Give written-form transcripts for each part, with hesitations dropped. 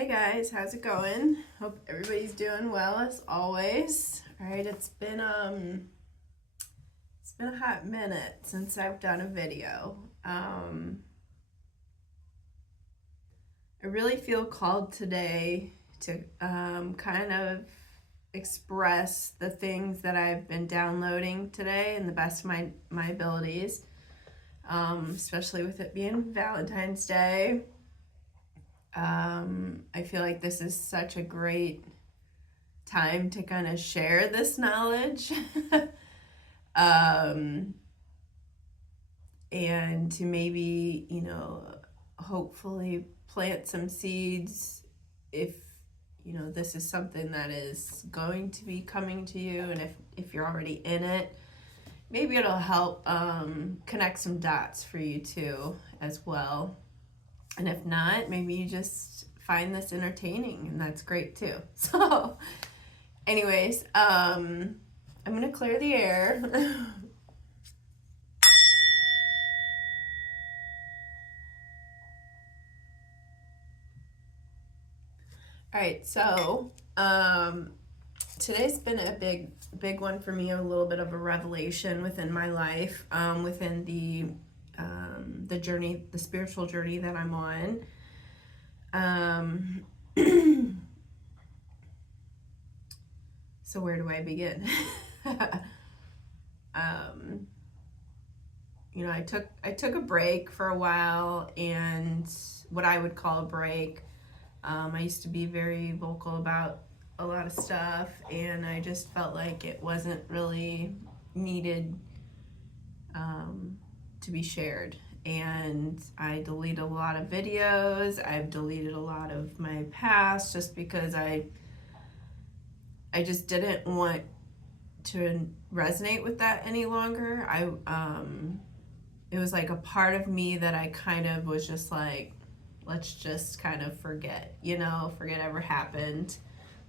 Hey guys, how's it going? Hope everybody's doing well as always. All right, it's been a hot minute since I've done a video. I really feel called today to kind of express the things that I've been downloading today in the best of my abilities, especially with it being Valentine's Day. I feel like this is such a great time to kind of share this knowledge um, and to maybe, hopefully plant some seeds if, this is something that is going to be coming to you. And if you're already in it, maybe it'll help connect some dots for you too as well. And if not, maybe you just find this entertaining, and that's great too. So anyways, I'm gonna clear the air. All right, so today's been a big one for me, a little bit of a revelation within my life, within the journey, the spiritual journey that I'm on. So where do I begin? I took a break for a while, and what I would call a break. I used to be very vocal about a lot of stuff, and I just felt like it wasn't really needed to be shared. And I deleted a lot of videos. I've deleted a lot of my past just because I just didn't want to resonate with that any longer. It was like a part of me that I kind of was just like, let's just kind of forget ever happened,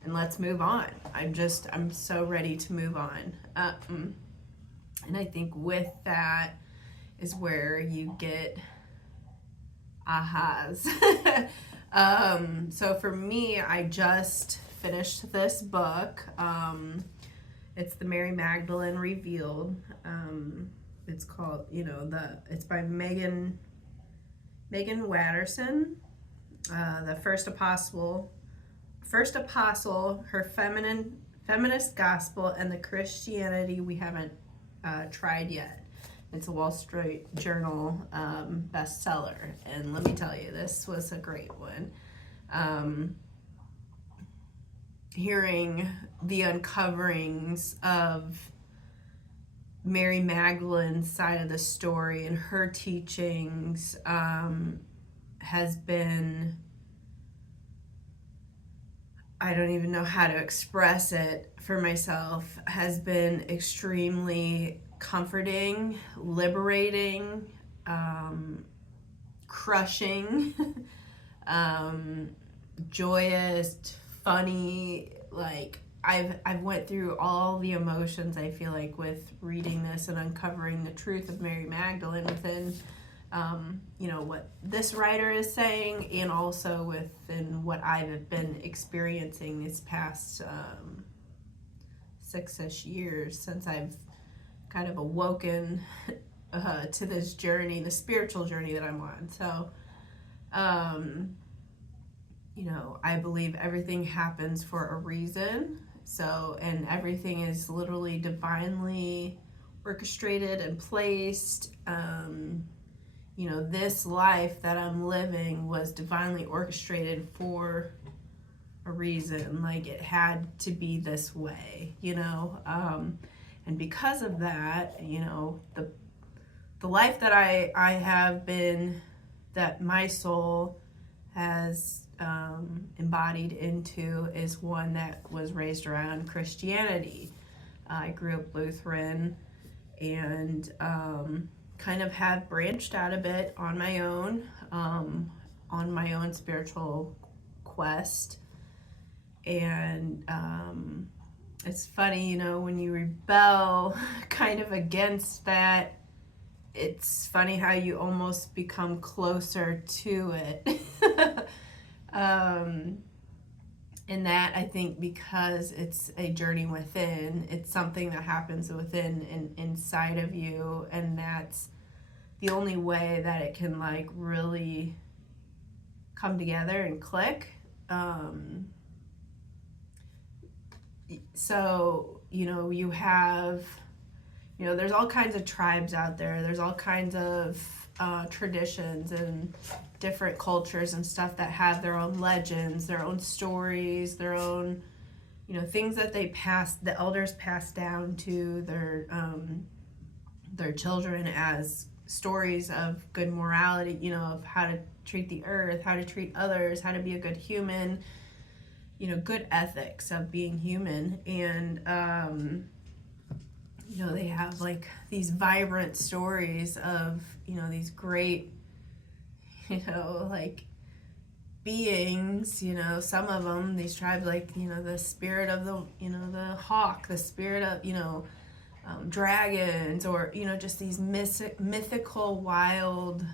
and let's move on. I'm so ready to move on. And I think with that is where you get ahas. So for me, I just finished this book. It's the Mary Magdalene Revealed. It's called, it's by Megan Watterson, the first apostle, her feminist gospel, and the Christianity we haven't tried yet. It's a Wall Street Journal bestseller, and let me tell you, this was a great one. Hearing the uncoverings of Mary Magdalene's side of the story and her teachings has been, I don't even know how to express it for myself, has been extremely comforting, liberating, crushing, joyous, funny. Like I've went through all the emotions, I feel like, with reading this and uncovering the truth of Mary Magdalene within what this writer is saying, and also within what I've been experiencing these past 6-ish years since I've kind of awoken to this journey, the spiritual journey that I'm on. So I believe everything happens for a reason. So, and everything is literally divinely orchestrated and placed. This life that I'm living was divinely orchestrated for a reason. Like, it had to be this way, and because of that, the life that I have been, that my soul has embodied into, is one that was raised around Christianity. I grew up Lutheran, and kind of have branched out a bit on my own spiritual quest. And it's funny, when you rebel kind of against that, it's funny how you almost become closer to it. And that, I think, because it's a journey within, it's something that happens within and inside of you, and that's the only way that it can like really come together and click. So you have, there's all kinds of tribes out there. There's all kinds of traditions and different cultures and stuff that have their own legends, their own stories, their own, things that the elders pass down to their children as stories of good morality, of how to treat the earth, how to treat others, how to be a good human, good ethics of being human. And they have like these vibrant stories of these great like beings, some of them, these tribes, like the spirit of the hawk, the spirit of dragons, or just these mythical wild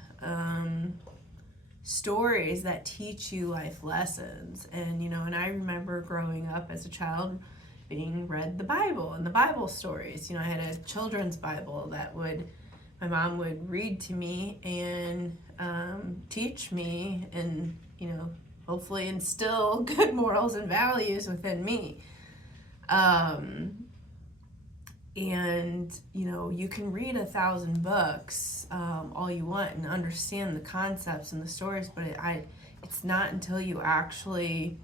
stories that teach you life lessons. And I remember growing up as a child being read the Bible and the Bible stories. I had a children's Bible that my mom would read to me and teach me, and hopefully instill good morals and values within me. And you can read 1,000 books all you want and understand the concepts and the stories, but it's not until you actually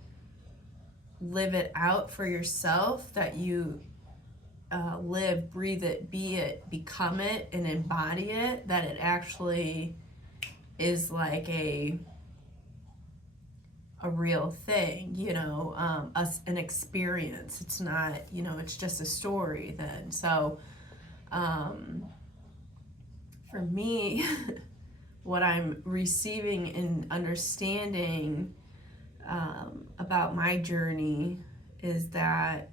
live it out for yourself that you live, breathe it, be it, become it, and embody it, that it actually is like a real thing, an experience. It's not, it's just a story then. So for me, what I'm receiving and understanding about my journey is that,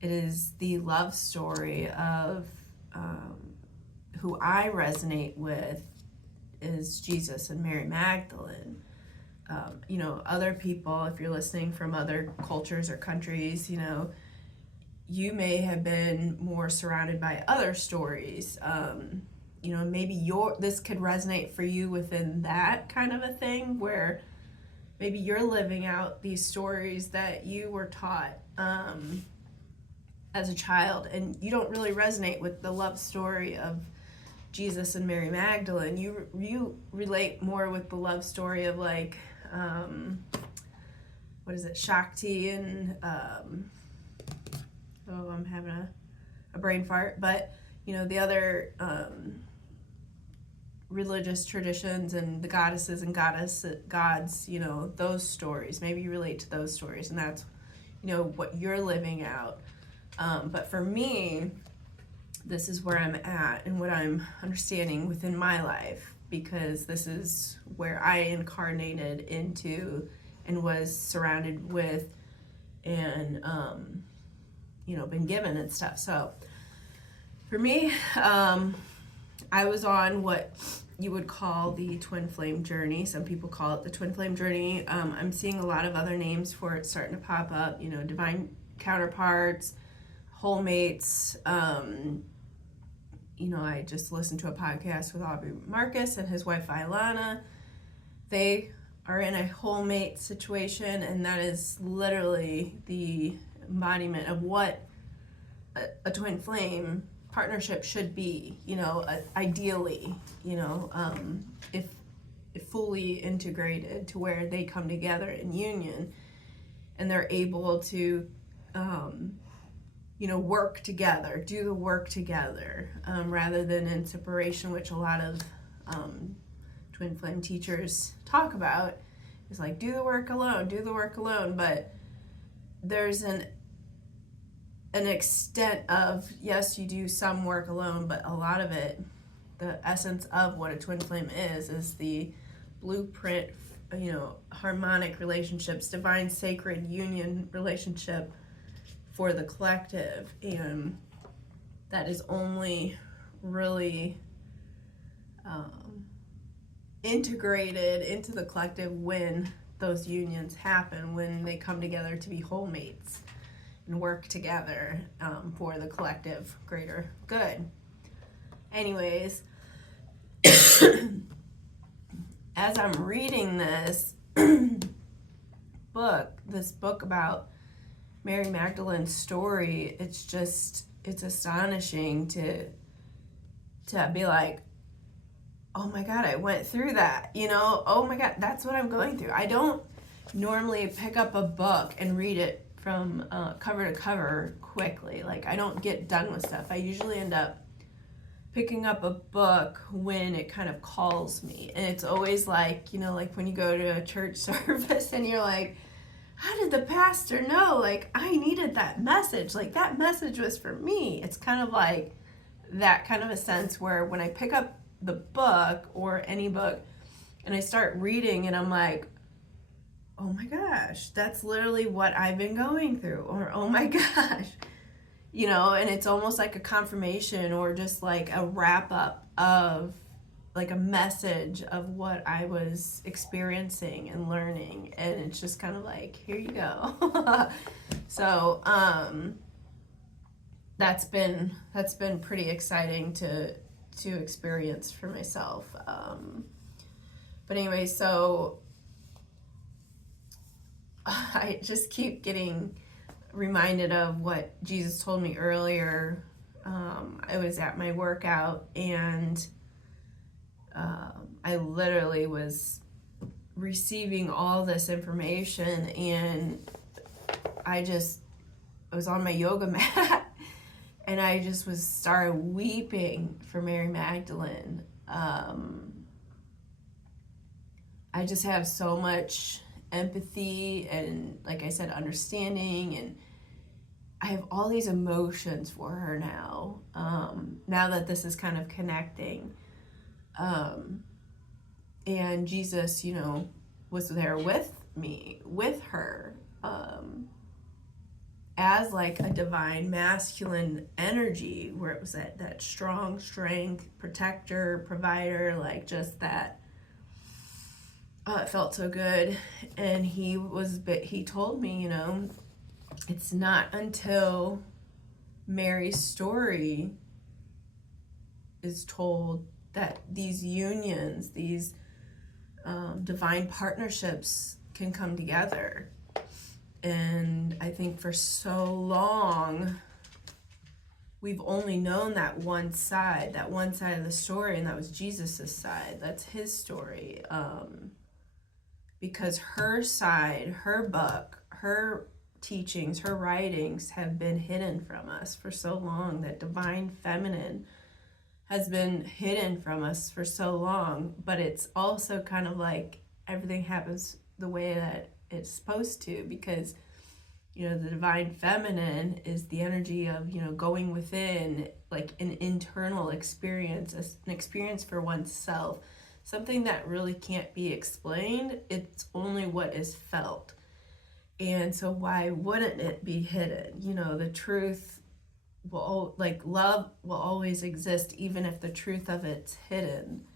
it is the love story of who I resonate with is Jesus and Mary Magdalene. Other people, if you're listening from other cultures or countries, you may have been more surrounded by other stories. Maybe this could resonate for you within that kind of a thing, where maybe you're living out these stories that you were taught as a child, and you don't really resonate with the love story of Jesus and Mary Magdalene. You relate more with the love story of like what is it, Shakti and I'm having a brain fart, but the other religious traditions and the goddesses and gods, those stories. Maybe you relate to those stories, and that's what you're living out. But for me, this is where I'm at and what I'm understanding within my life, because this is where I incarnated into and was surrounded with and been given and stuff. So for me, I was on what you would call the twin flame journey. Some people call it the twin flame journey. I'm seeing a lot of other names for it starting to pop up, divine counterparts, whole mates. I just listened to a podcast with Aubrey Marcus and his wife Ilana. They are in a whole mate situation, and that is literally the embodiment of what a twin flame partnership should be, ideally, if fully integrated, to where they come together in union and they're able to work together, do the work together, rather than in separation, which a lot of twin flame teachers talk about. It's like, do the work alone, but there's an extent of, yes, you do some work alone, but a lot of it, the essence of what a twin flame is the blueprint, harmonic relationships, divine sacred union relationship for the collective. And that is only really integrated into the collective when those unions happen, when they come together to be whole mates and work together for the collective greater good. Anyways, as I'm reading this book about Mary Magdalene's story, it's astonishing to be like, oh my God, I went through that, oh my God, that's what I'm going through. I don't normally pick up a book and read it from cover to cover quickly. Like, I don't get done with stuff. I usually end up picking up a book when it kind of calls me. And it's always like, like when you go to a church service and you're like, how did the pastor know? Like, I needed that message. Like, that message was for me. It's kind of like that kind of a sense where when I pick up the book or any book and I start reading and I'm like, oh my gosh, that's literally what I've been going through. Or, oh my gosh, and it's almost like a confirmation or just like a wrap up of like a message of what I was experiencing and learning. And it's just kind of like, here you go. So, that's been pretty exciting to experience for myself. But anyway, so I just keep getting reminded of what Jesus told me earlier. I was at my workout and I literally was receiving all this information, and I was on my yoga mat and I just started weeping for Mary Magdalene. I just have so much empathy and, like I said, understanding, and I have all these emotions for her now, now that this is kind of connecting. And Jesus, was there with me, with her, as like a divine masculine energy, where it was that strong strength, protector, provider, like just that. It felt so good. And he told me, it's not until Mary's story is told that these unions, these divine partnerships can come together. And I think for so long, we've only known that one side of the story, and that was Jesus's side. That's his story. Because her side, her book, her teachings, her writings have been hidden from us for so long. That divine feminine has been hidden from us for so long, but it's also kind of like everything happens the way that it's supposed to, because the divine feminine is the energy of going within, like an internal experience, an experience for oneself, something that really can't be explained. It's only what is felt. And so why wouldn't it be hidden? The truth will, like, love will always exist even if the truth of it's hidden.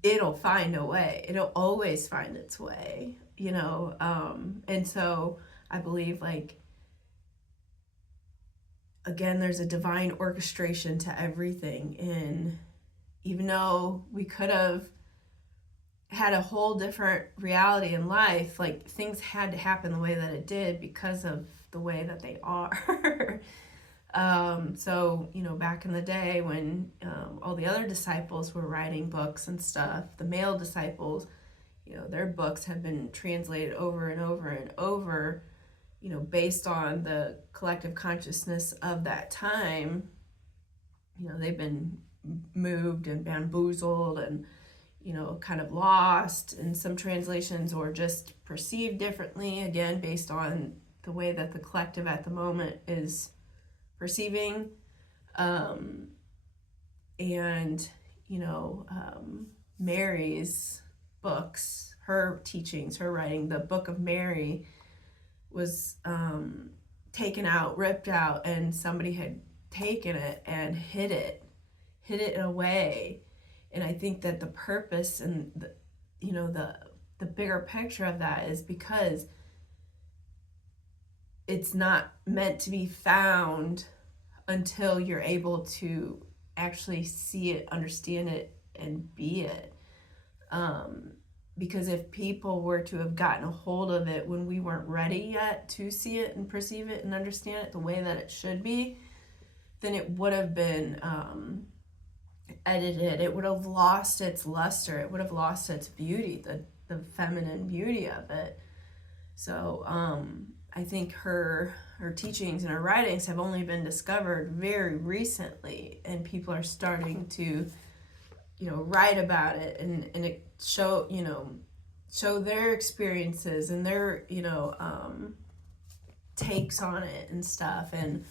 It'll find a way. It'll always find its way, and so I believe, like, again, there's a divine orchestration to everything. And even though we could have had a whole different reality in life, like, things had to happen the way that it did because of the way that they are. So, back in the day when all the other disciples were writing books and stuff, the male disciples, their books have been translated over and over and over, based on the collective consciousness of that time. They've been moved and bamboozled and, kind of lost in some translations, or just perceived differently, again, based on the way that the collective at the moment is perceiving. Mary's books, her teachings, her writing, the Book of Mary was taken out, ripped out, and somebody had taken it and hid it away. And I think that the purpose and the bigger picture of that is because it's not meant to be found until you're able to actually see it, understand it, and be it. Because if people were to have gotten a hold of it when we weren't ready yet to see it and perceive it and understand it the way that it should be, then it would have been edited. It would have lost its luster. It would have lost its beauty, the feminine beauty of it. So I think her teachings and her writings have only been discovered very recently, and people are starting to write about it and it show their experiences and their takes on it and stuff, and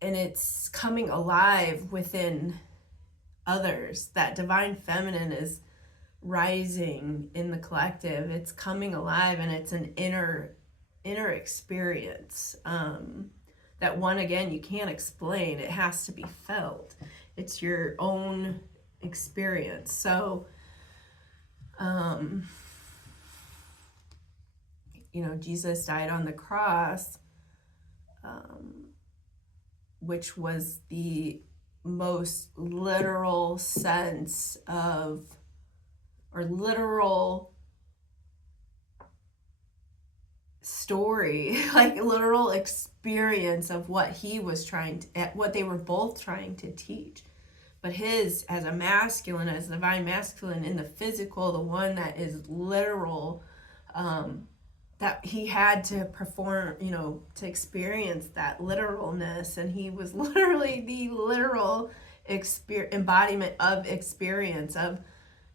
it's coming alive within others. That divine feminine is rising in the collective. It's coming alive, and it's an inner experience that one, again, you can't explain. It has to be felt. It's your own experience. So Jesus died on the cross, which was the most literal sense of, or literal story, like literal experience of what he was what they were both trying to teach. But his, as a masculine, as divine masculine in the physical, the one that is literal, that he had to perform, to experience that literalness. And he was literally the literal embodiment of experience of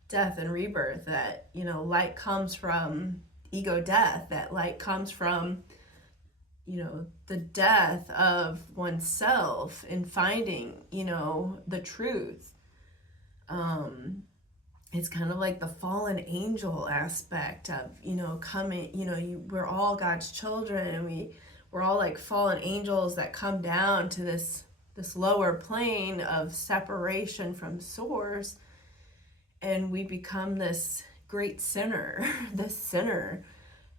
death and rebirth, that, light comes from ego death, that light comes from, the death of oneself and finding, the truth. It's kind of like the fallen angel aspect of, coming, we're all God's children, and we're all like fallen angels that come down to this lower plane of separation from source, and we become this great sinner, this sinner,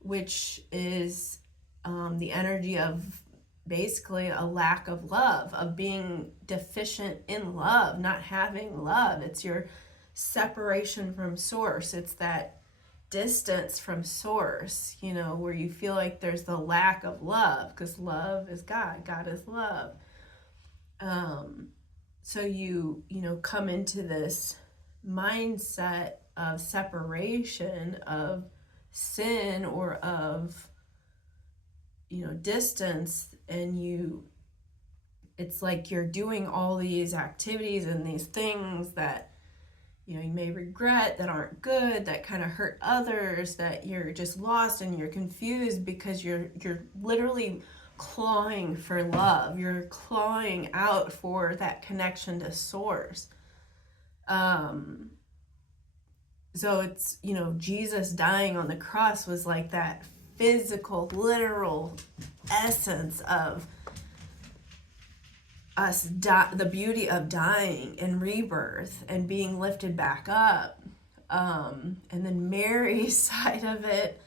which is the energy of basically a lack of love, of being deficient in love, not having love. It's your separation from source. It's that distance from source, where you feel like there's the lack of love, because love is God. God is love. So you come into this mindset of separation, of sin, or of distance, and it's like you're doing all these activities and these things that you may regret, that aren't good, that kind of hurt others, that you're just lost and you're confused because you're literally clawing for love. You're clawing out for that connection to source. So it's, Jesus dying on the cross was like that physical, literal essence of us, the beauty of dying and rebirth and being lifted back up. And then Mary's side of it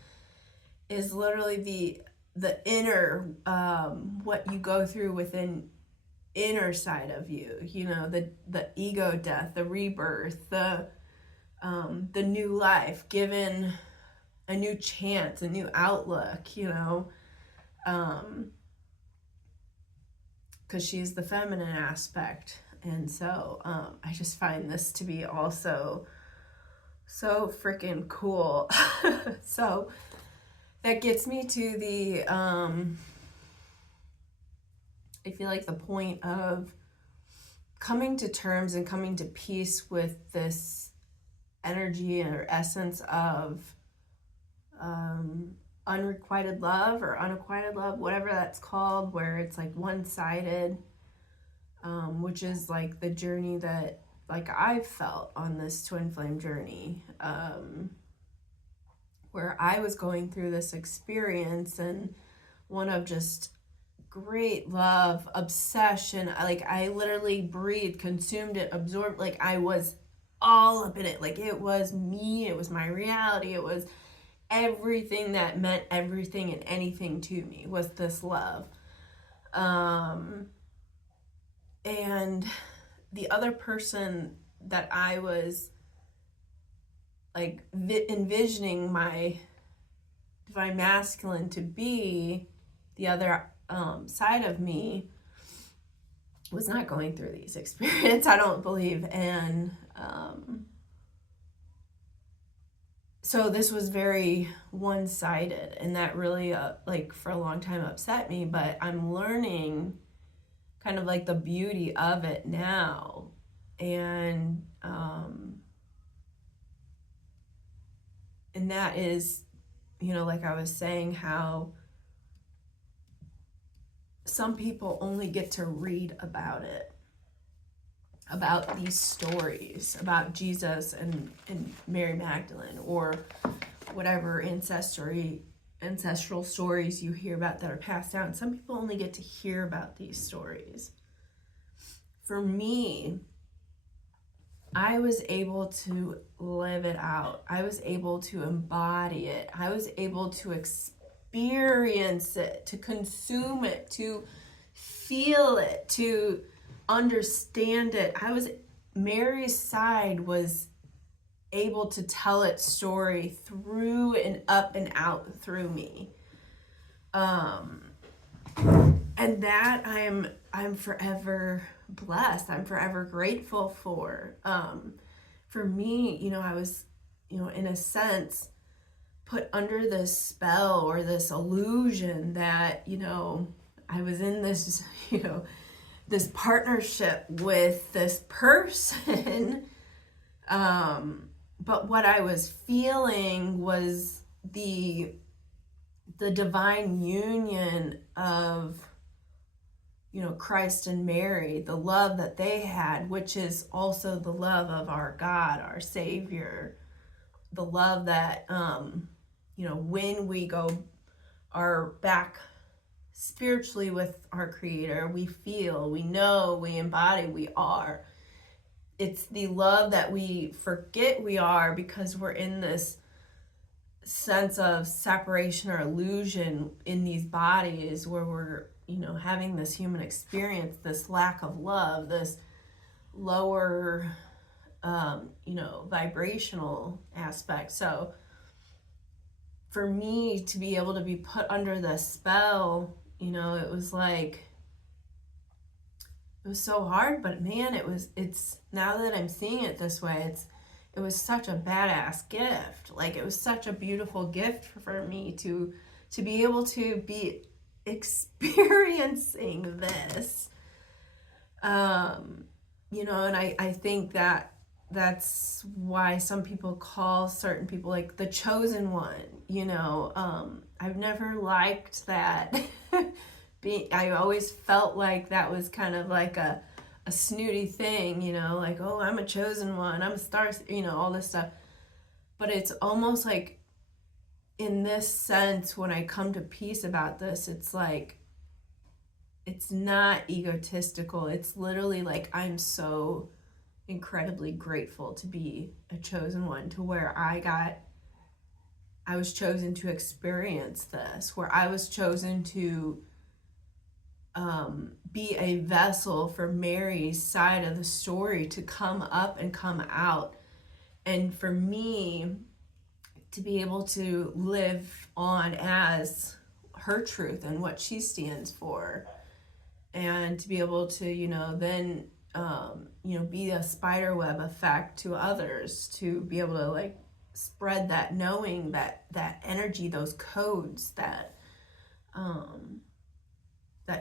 is literally the inner, what you go through within inner side of you, the ego death, the rebirth, the new life, given a new chance, a new outlook, because she's the feminine aspect. And so I just find this to be also so freaking cool. So that gets me to the I feel like the point of coming to terms and coming to peace with this energy or essence of unrequited love or unacquitted love, whatever that's called, where it's like one-sided, which is like the journey that like I've felt on this twin flame journey, where I was going through this experience, and one of just great love, obsession. I literally breathed, consumed it, absorbed, like I was all up in it. Like, it was me, it was my reality, it was everything that meant everything and anything to me was this love. And the other person that I was like envisioning my divine masculine to be, the other side of me, was not going through these experiences, I don't believe. And so this was very one-sided, and that really like for a long time upset me. But I'm learning kind of like the beauty of it now. And that is, like I was saying, how some people only get to read about it, about these stories about Jesus and Mary Magdalene, or whatever ancestral stories you hear about that are passed down. Some people only get to hear about these stories. For me, I was able to live it out. I was able to embody it. I was able to experience it, to consume it, to feel it, to understand it. Mary's side was able to tell its story through and up and out through me. And that I'm forever blessed. I'm forever grateful for. For me, I was, in a sense, put under this spell or this illusion that, I was in this, this partnership with this person. But what I was feeling was the divine union of, Christ and Mary, the love that they had, which is also the love of our God, our Savior, the love that, when we are back spiritually with our Creator, we feel, we know, we embody, we are. It's the love that we forget we are because we're in this sense of separation or illusion in these bodies where we're, having this human experience, this lack of love, this lower, vibrational aspect. So for me to be able to be put under the spell, it was like, it was so hard, but man, it's now that I'm seeing it this way, it was such a badass gift. Like, it was such a beautiful gift for me to be able to be experiencing this. And I think that's why some people call certain people like the chosen one. I've never liked that. I always felt like that was kind of like a snooty thing, like, oh, I'm a chosen one, I'm a star, all this stuff. But it's almost like, in this sense, when I come to peace about this, it's like, it's not egotistical. It's literally like, I'm so incredibly grateful to be a chosen one, to where I was chosen to experience this, where I was chosen to be a vessel for Mary's side of the story to come up and come out. And for me to be able to live on as her truth and what she stands for, and to be able to, then, be a spider web effect to others, to be able to like spread that knowing, that energy, those codes that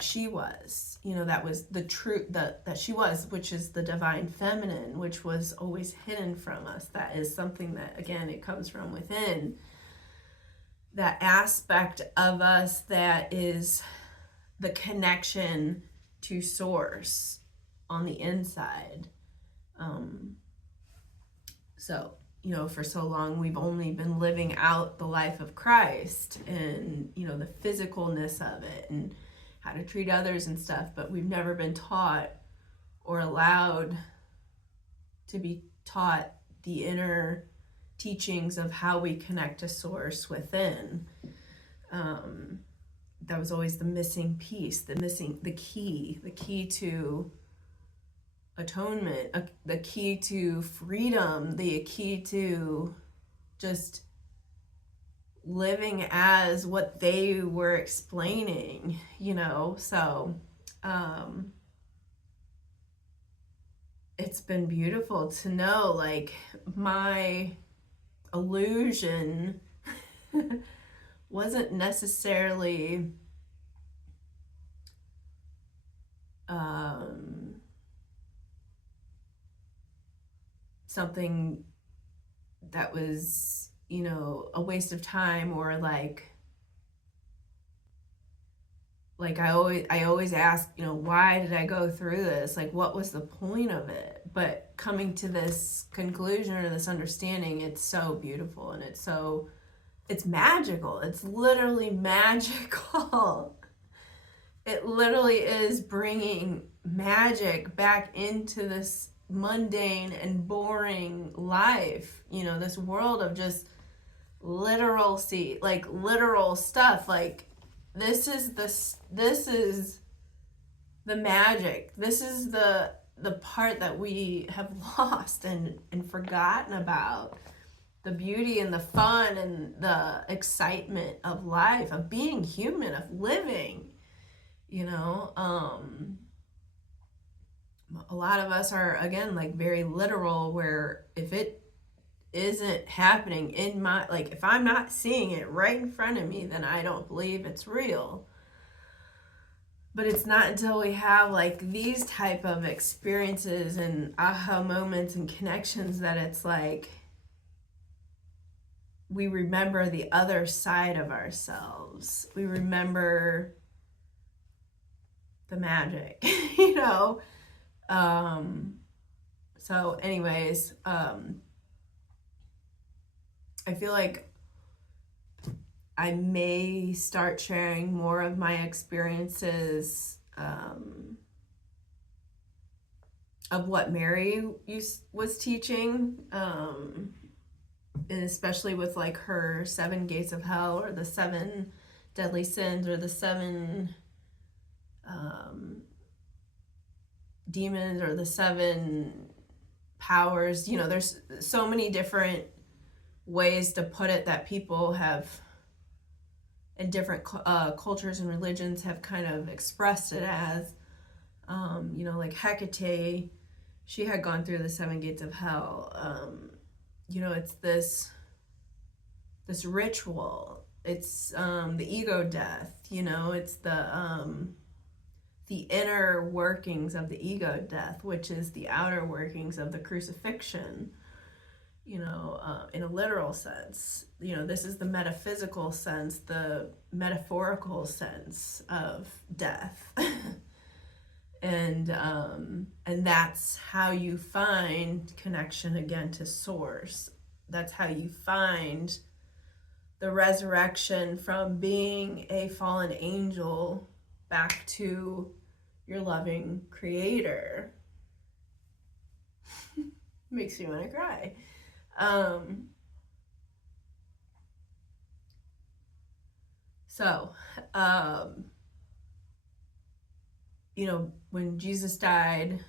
she was, that was the truth that she was, which is the divine feminine, which was always hidden from us. That is something that, again, it comes from within, that aspect of us that is the connection to source on the inside. So, for so long we've only been living out the life of Christ and, the physicalness of it and how to treat others and stuff, but we've never been taught or allowed to be taught the inner teachings of how we connect to source within. That was always the missing piece, the key to atonement, the key to freedom, the key to just living as what they were explaining, so it's been beautiful to know, like, my illusion wasn't necessarily something that was, a waste of time, or like I always ask, why did I go through this? Like, what was the point of it? But coming to this conclusion or this understanding, it's so beautiful, and it's magical. It's literally magical. It literally is bringing magic back into this mundane and boring life, this world of just literal stuff. Like, this is the magic. This is the part that we have lost and forgotten about. The beauty and the fun and the excitement of life, of being human, of living. A lot of us are, again, like, very literal, where if it isn't happening in my, like, if I'm not seeing it right in front of me, then I don't believe it's real. But it's not until we have, like, these type of experiences and aha moments and connections that it's like we remember the other side of ourselves. We remember the magic, So anyways, I feel like I may start sharing more of my experiences of what Mary was teaching, and especially with, like, her 7 gates of hell, or the 7 deadly sins, or the 7 demons, or the 7 powers. There's so many different ways to put it that people have, in different cultures and religions, have kind of expressed it as. Like Hecate, she had gone through the 7 gates of hell. It's this ritual. It's the ego death. It's the inner workings of the ego death, which is the outer workings of the crucifixion. In a literal sense. This is the metaphysical sense, the metaphorical sense of death. And that's how you find connection again to source. That's how you find the resurrection from being a fallen angel back to your loving creator. Makes me want to cry. When Jesus died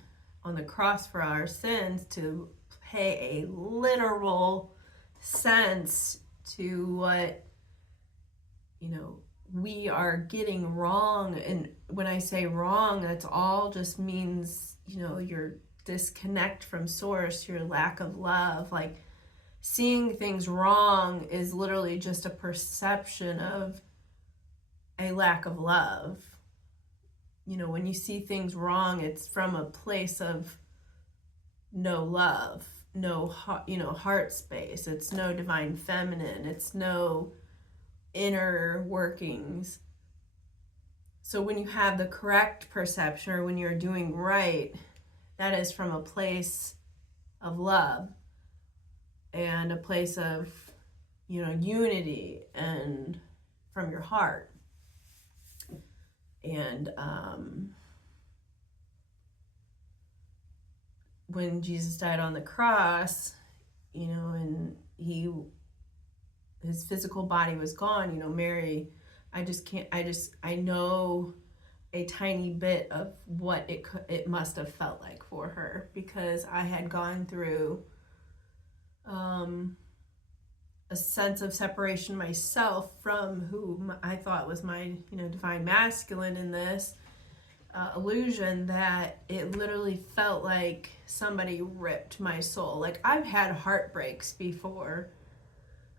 on the cross for our sins, to pay a literal sense to what, we are getting wrong. And when I say wrong, that's all just means, your disconnect from source, your lack of love. Like, seeing things wrong is literally just a perception of a lack of love. When you see things wrong, it's from a place of no love, no heart space. It's no divine feminine. It's no inner workings. So when you have the correct perception, or when you're doing right, that is from a place of love and a place of, unity, and from your heart. And when Jesus died on the cross, and his physical body was gone, Mary, I know a tiny bit of what it must have felt like for her, because I had gone through a sense of separation myself from who I thought was my divine masculine in this illusion, that it literally felt like somebody ripped my soul. Like, I've had heartbreaks before,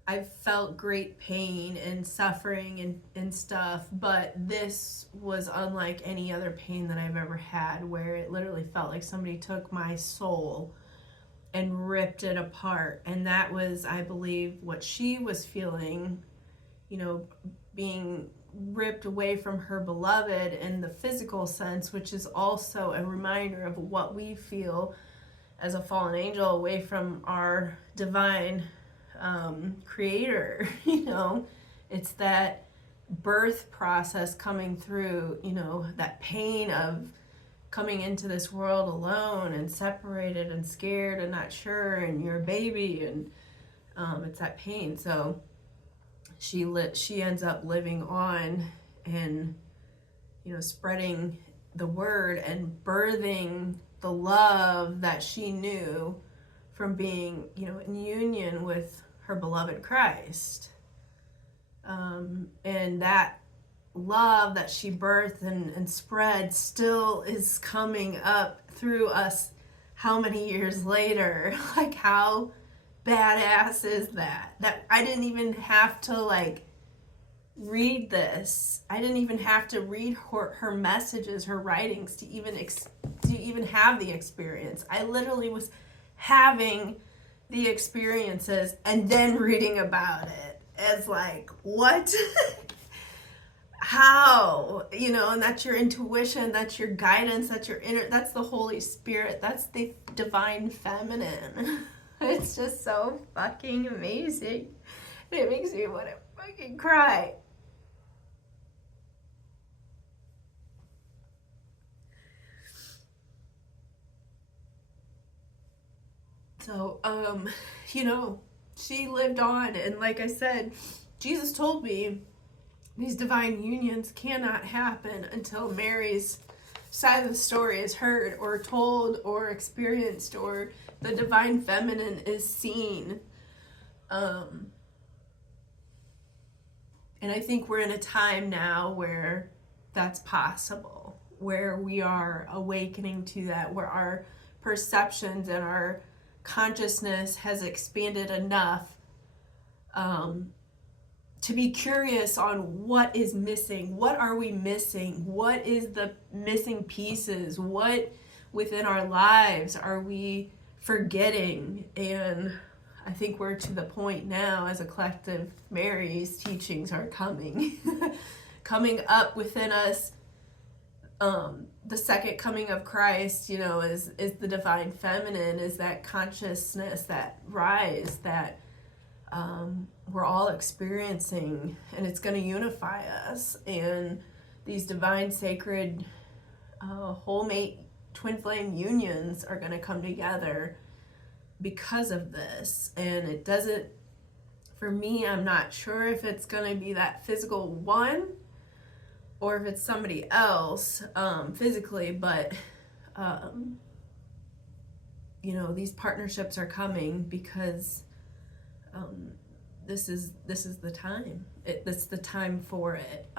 I've felt great pain and suffering and stuff, but this was unlike any other pain that I've ever had, where it literally felt like somebody took my soul and ripped it apart. And that was, I believe, what she was feeling, being ripped away from her beloved in the physical sense, which is also a reminder of what we feel as a fallen angel away from our divine creator. It's that birth process coming through, that pain of coming into this world alone and separated and scared and not sure, and you're a baby, and it's that pain. So she ends up living on and spreading the word and birthing the love that she knew from being in union with her beloved Christ. And that love that she birthed and spread still is coming up through us how many years later. Like, how badass is that I didn't even have to read this. I didn't even have to read her messages, her writings, to even have the experience. I literally was having the experiences and then reading about it as what? How? And that's your intuition, that's your guidance, that's your that's the Holy Spirit, that's the divine feminine. It's just so fucking amazing. It makes me want to fucking cry. So, she lived on, and like I said, Jesus told me these divine unions cannot happen until Mary's side of the story is heard or told or experienced, or the divine feminine is seen. And I think we're in a time now where that's possible, where we are awakening to that, where our perceptions and our consciousness has expanded enough to be curious on what is missing. What are we missing? What is the missing pieces? What within our lives are we forgetting? And I think we're to the point now, as a collective, Mary's teachings are coming up within us. The second coming of Christ, is the divine feminine, is that consciousness, that rise that we're all experiencing, and it's going to unify us. And these divine, sacred, whole mate, twin flame unions are going to come together because of this. And it doesn't, for me, I'm not sure if it's going to be that physical one or if it's somebody else physically, but these partnerships are coming because this is the time. It's the time for it.